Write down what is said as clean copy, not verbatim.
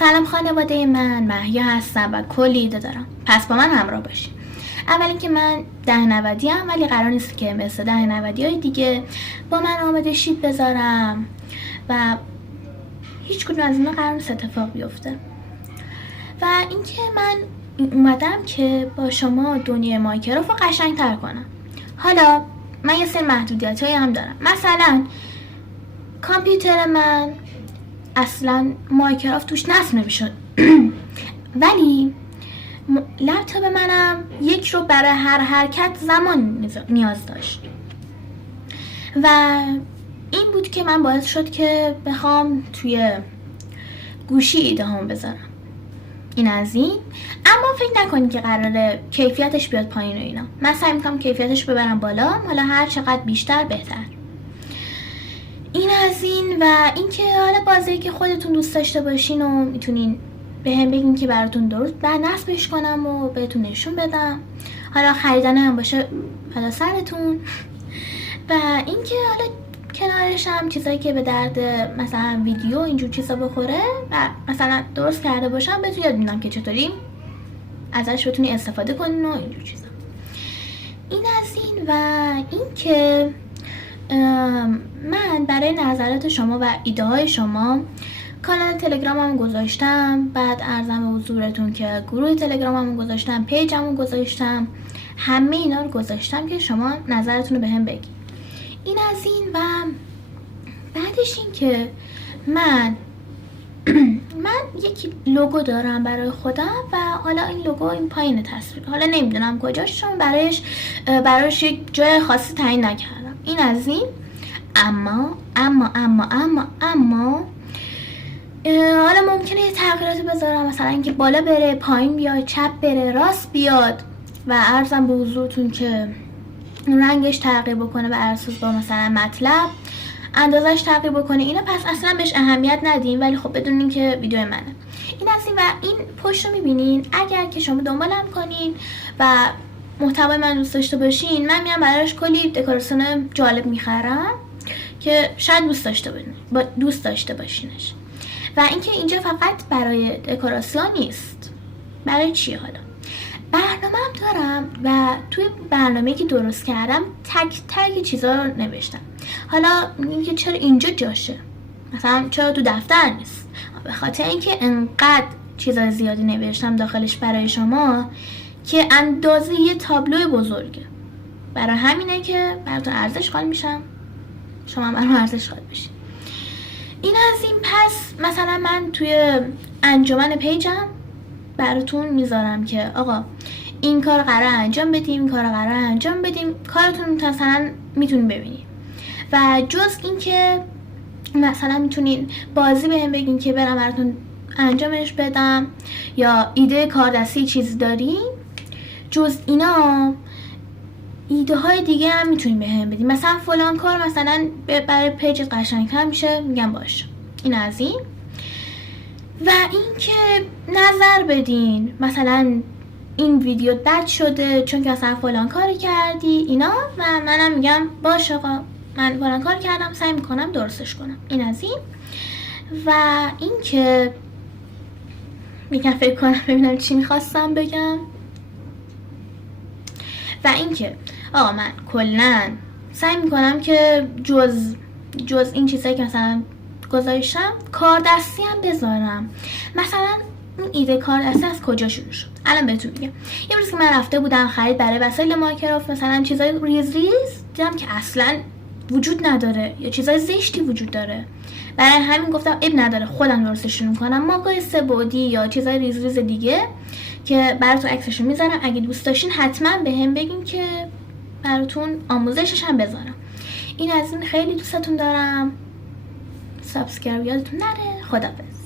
سلام خانواده من مهیا هستم و کلی ایده دارم، پس با من همراه باشین. اول اینکه من 1090 ام ولی قرار نیست که مثل 1090 های دیگه با من آماده شیت بذارم و هیچ کدوم از اینا قرار نیست اتفاق بیفته. و اینکه من اومدم که با شما دنیای مایکروفت رو قشنگ‌تر کنم. حالا من یه سری محدودیتایی هم دارم، مثلا کامپیوتر من اصلا مایکروفت توش نصب نمیشد ولی لپتاپ منم یک رو برای هر حرکت زمان نیاز داشت و این بود که من باعث شد که بخوام توی گوشی ایده هم بذارم. این از این. اما فکر نکنید که قراره کیفیتش بیاد پایین و اینا. من سعی میکنم کیفیتش ببرم بالا، حالا هر چقدر بیشتر بهتر. این از این. و اینکه حالا بازی که خودتون دوست داشته باشین و میتونین به هم بگین که براتون درست بعد نصبش کنم و بهتون نشون بدم. حالا خریدن هم باشه حالا سرتون. و اینکه حالا کنارش هم چیزایی که به درد مثلا ویدیو اینجور چیزا بخوره و مثلا درست کرده باشم بهتون یاد میدم که چطوری ازش بتونی استفاده کنین و اینجور چیزا. این از این. و اینکه من برای نظرات شما و ایده های شما کانال تلگراممو گذاشتم، بعد عرضم به حضورتون که گروه تلگراممو گذاشتم، پیجمو گذاشتم، همه اینا رو گذاشتم که شما نظرتون رو بهم بگید. این از این. و بعدش این که من یک لوگو دارم برای خودم و حالا این لوگو این پایین تصویر، حالا نمیدونم کجاش چون براش یک جای خاصی تعیین نکردم. این از این. اما حالا ممکنه یه تغییراتی بذارم، مثلا اینکه بالا بره، پایین بیاد، چپ بره، راست بیاد و عرضم به حضورتون که رنگش تغییر بکنه به اساس با مثلا مطلب، اندازش تغییر بکنه. اینا پس اصلا بهش اهمیت ندیم، ولی خب بدونین که ویدیو منه. این از این. و این پشت رو میبینین. اگر که شما دنبالم کنین و محتوای من دوست داشته باشین، من میام براش کلی دکوراسیون جالب میخرم که شاید دوست داشته باشینش. و اینکه اینجا فقط برای دکوراسیون نیست. برای چی حالا؟ برنامه هم دارم و توی برنامه که درست کردم تک چیزا رو نوشتم. حالا میگه چرا اینجا جاشه؟ مثلا چرا تو دفتر نیست؟ به خاطر اینکه انقدر چیزای زیادی نوشتم داخلش برای شما که اندازه یه تابلو بزرگه. برای همینه که براتون ارزش قائل میشم، شما هم برام ارزش قائل بشین. این از این. پس مثلا من توی انجمن پیجم براتون میذارم که آقا این کار قرار انجام بدیم، این کار قرار انجام بدیم، کارتون مثلا میتونین ببینید. و جز این که مثلا میتونین بازی بهم بگین که برام براتون انجامش بدم یا ایده کاردستی چیز دارین، جز اینا ایده های دیگه هم میتونین بهم بدین. مثلا فلان کار مثلا برای پیج قشنگ‌تر میشه، میگم باشه. این از این. و اینکه نظر بدین، مثلا این ویدیو بد شده چون که مثلا فلان کاری کردی اینا، و منم میگم باشه آقا من فلان کار کردم، سعی میکنم درستش کنم. این از این. و اینکه میگم فکر کنم ببینم چی میخواستم بگم. و اینکه آقا من کلن سعی میکنم که جز این چیزایی که مثلا گذاشتم کار دستی هم بذارم. مثلا این ایده کار دستی از کجا شروع شد؟ الان بهتون میگم. یه روز که من رفته بودم خرید برای وسایل مایکروفت، مثلا چیزای ریز دیدم که اصلا وجود نداره یا چیزای زشتی وجود داره. برای همین گفتم اب نداره خودم درستشون میکنم. ماگای 3 بعدی یا چیزای ریز دیگه که براتون عکسشو میذارم. اگه دوست داشتین حتما بهم بگین که براتون آموزشش هم بذارم. این از این. خیلی دوستتون دارم. سابسکرایب یادتون نره. خداحافظ.